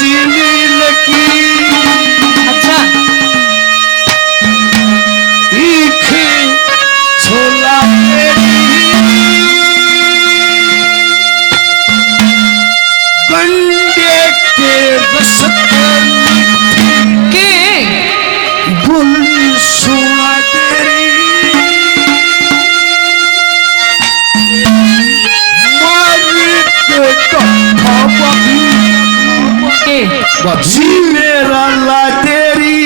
चीनी लगी अच्छा ईखे छोला तेरी गंडे के रस के बोली सुना तेरी जी मेरा ला तेरी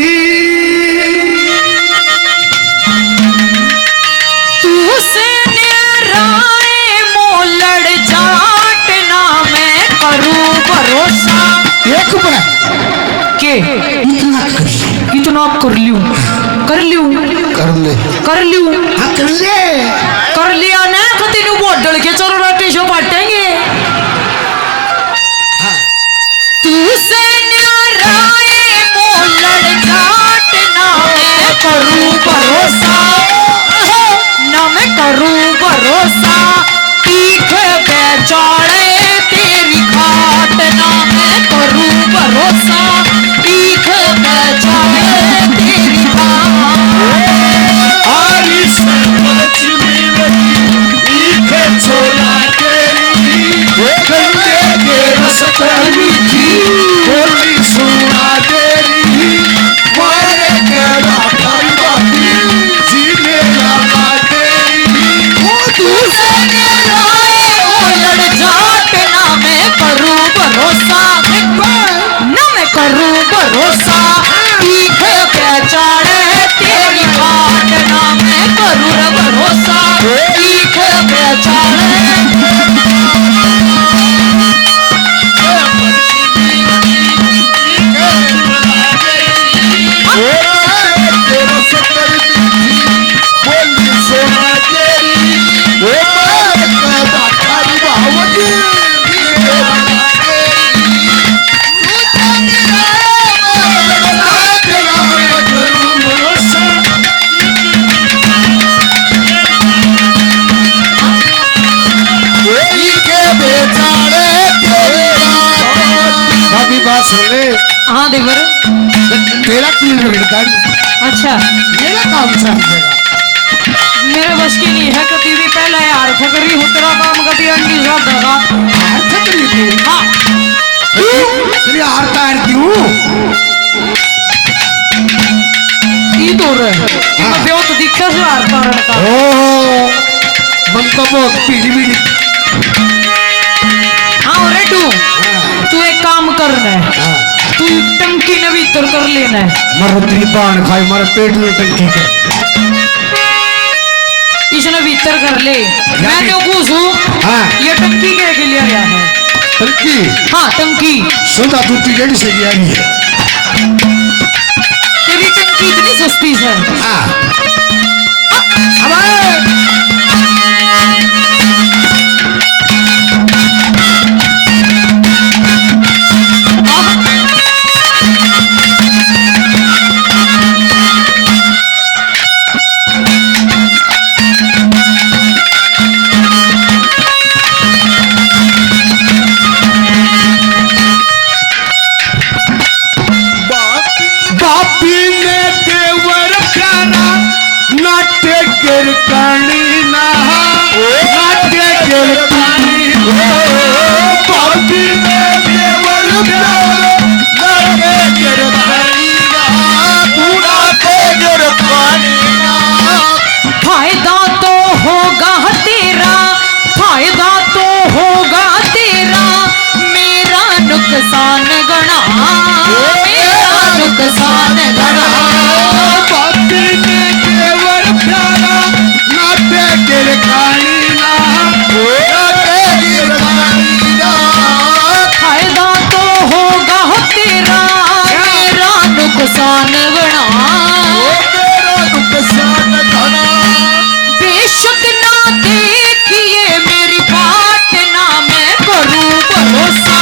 तू से निराए मोलड़ जाट ना मैं करूं भरोसा एक बार के इतना कर लियो कर ले हाँ कर ले कर लिया ना तो तेनू बोतल के चलो रोटी शो बांटेंगे तू से निराए मोलड़ जाट ना मैं करूं भरोसा ना मैं करूं भरोसा तीख बेचारे तेरी खाट ना मैं करूं भरोसा तीख बेचारे तेरी खाट आरी सरपंच में लगी ईखे छोला तेरी गंडे के रस मीठी बोली सुना तेरी मारे के डाकर बाती जी मेरा ला तेरी तू से निराए मोलड़ जाट ना मैं करूं भरोसा ना मैं करूं भरोसा तीख बेचारे तेरी खाट ना मैं करूं भरोसा तीख बेचारे हाँ देवर तेरा क्यों बिगड़ता है? अच्छा मेरा काम समझेगा मेरे बस की नहीं है कभी भी पहले यार फकरी हूँ तेरा काम कभी अंडी साथ दगा हार खतरी तू हाँ तेरी हार तार क्यों ये तो रहे कि मैं बहुत दिक्कत से हार कारण का ओ मन तो बहुत पीड़ी पीड़ी हाँ और तू तू एक काम करना है तू टंकी ने भीतर कर लेना है मर तेरी पान खाई मारे पेट में टंकी के इसने भीतर कर ले मैं तो पूछूं हाँ ये टंकी के लिए आया है टंकी हाँ टंकी सुना तू टिकट से गया नहीं है तेरी टंकी इतनी सस्ती है हाँ अब बापी ने देवर प्यारा नाट्य गिर कणी ना नाट्य गिर कणी बापी ने देवर प्यारा नाट्य गिर कणी ना नाट्य गिर कणी ना फायदा तो होगा तेरा फायदा तो होगा तेरा मेरा नुकसान गणा मेरा नुकसान गणा बापी ने देवर प्यारा नाट्य गिर कणी ना नाट्य गिर कणी ना फायदा तो होगा तेरा मेरा नुकसान गणा बेशक ना देखिए मेरी बात ना मैं करूं भरोसा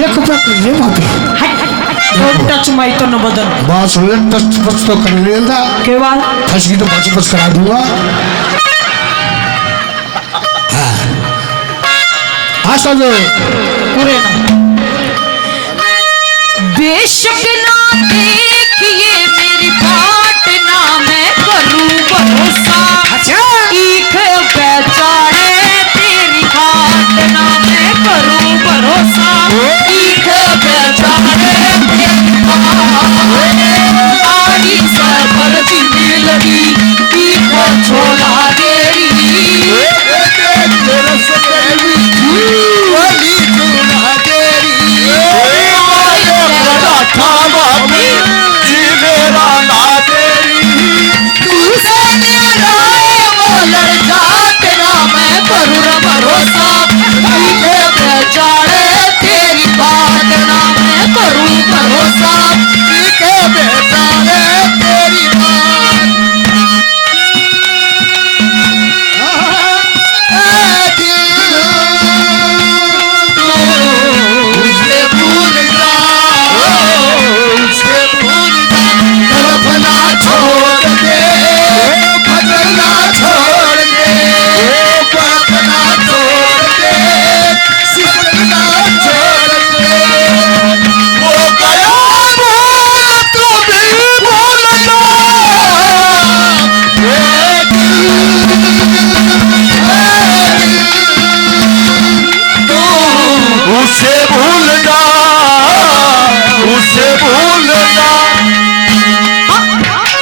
एक बात ये बात टच माई तो न बदन बात सुन टच बस तो कर लेगा के बाद फंस गई तो बस करा दूंगा हाँ समझो पूरे ना बेशक ना देखिए मेरी बाट ना मैं करूं भरोसा। अच्छा ईख बेचारे तेरी बाट ना मैं करूं भरोसा। ईख बेचारे तेरी बाट आड़ी सफर चिन्ह लगी ईख छोड़ा देरी।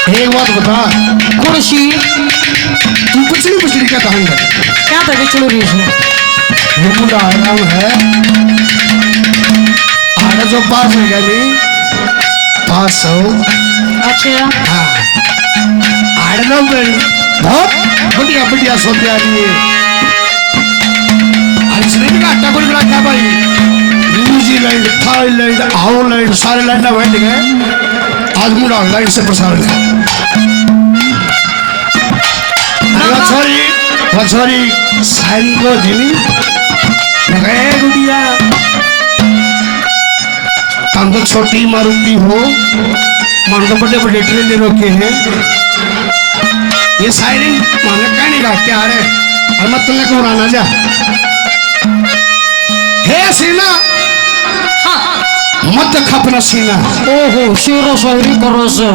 एक बात बता, कुर्सी तू पिछली क्या कहानी है? क्या था बिचड़ू रीस में? वो मुंडा आराम है, आड़ा जो पास हो गया नहीं, पास हो। अच्छा हाँ, आड़ा ना बहुत बढ़िया सोते आ रही है। इसने भी कहा टकोरी बना क्या भाई? न्यूजीलैंड, थाईलैंड, हॉलैंड सारे लैंड में बैठ गए। आज मुंडा लाइन से प्रसारण है। वछोरी सारी को दिली गए गुड़िया तुम तो छोटी मारुति हो, मन तो बड़े बड़े ट्रेन रोके हैं। ये सायरी माने कहने का क्या है? और मत तुमने को उड़ाना जा। हे सीना मत खपना सीना। ओहो शेरो शायरी करो से।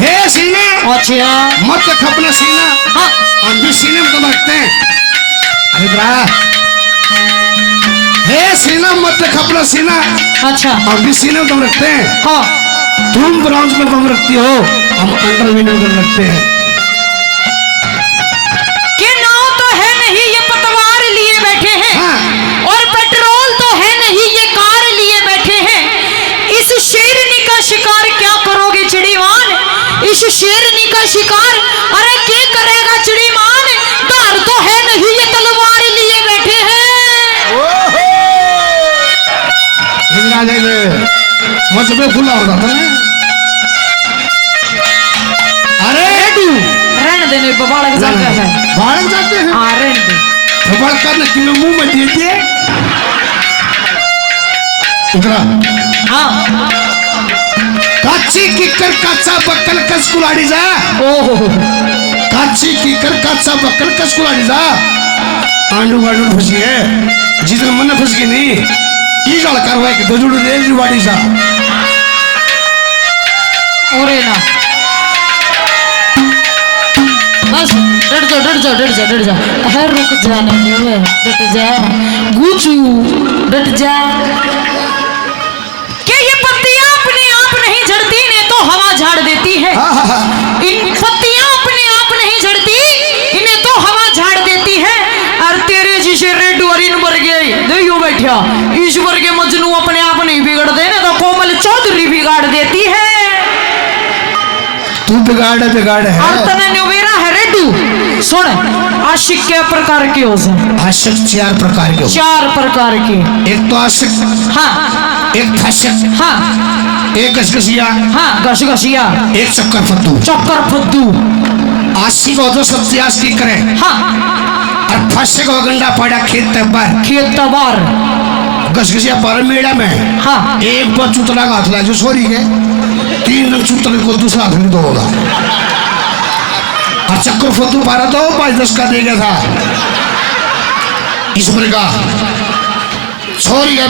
हे सीना अच्छा मत खपना सीना। हाँ हम भी सीने में तो रखते हैं। अरे ब्रा हे सीना मत खपना सीना। अच्छा हम भी सीने में तो रखते हैं। हाँ तुम ब्राउन्स में बम रखती हो, हम अंडरवियर में रखते हैं। के नाव तो है नहीं ये पतवार लिए बैठे हैं। हाँ। और पेट्रोल तो है नहीं ये कार लिए बैठे हैं। इस शेरनी का शिकार क्या करोगे चिड़ीवान? इस शेरनी का शिकार अरे क्या करेगा चिड़ीवान? धार तो है नहीं ये तलवार लिए बैठे हैं। मजबे खुला होता था ना। अरे रहने देने पे बालक जाता है। बालक जाते हैं। हाँ रहने दे। तो बालक करने के लिए मुंह में देते इधर हाँ काची किकर काचा बक्कल कस कुलाड़ी जा। ओहो काची किकर काचा बक्कल कस कुलाड़ी जा। आंडू गांडू फंसी है, जितने मन फंस गई नहीं ये गल करवाए कि दजुड़ रेल वाड़ी जा। ओरे ना बस डट जा है रुक जाने दे डट जा गुचू डट जा। क्या ये पत्तियां अपने आप नहीं झड़ती ने तो हवा झाड़ देती है। इन पत्तियां अपने आप नहीं झड़ती इन्हें तो हवा झाड़ देती है। और तेरे जिसे रेड वरीन वर्गे देखियो बैठा ईश्वर के मजनू अपने आप नहीं बिगड़ते ना तो कोमल चौधरी बिगाड़ देती है। तू बिगाड़ है। और तने नवेरा है रेडू सुन आशिक के प्रकार के हो सर। आशिक 4 प्रकार के। 4 प्रकार के। एक तो आशिक, हाँ एक फसिक, हाँ एक गसगसिया, हाँ गसगसिया, एक चक्कर फद्दू। चक्कर फद्दू। आशिक हो तो सबसे आशिक करे। हाँ और फसिक हो गंडा पड़ा खेत तबार। खेत तबार। गसगसिया पर मेड़ा में। हाँ एक बार चुतरा का हाथ ला जो सोरी के 3 रंग चुतरे को दूसरा हाथ नहीं दोगा। और चक्कर फद्दू पारा तो 5-10 का दे गया था इस प्रकार छोरी का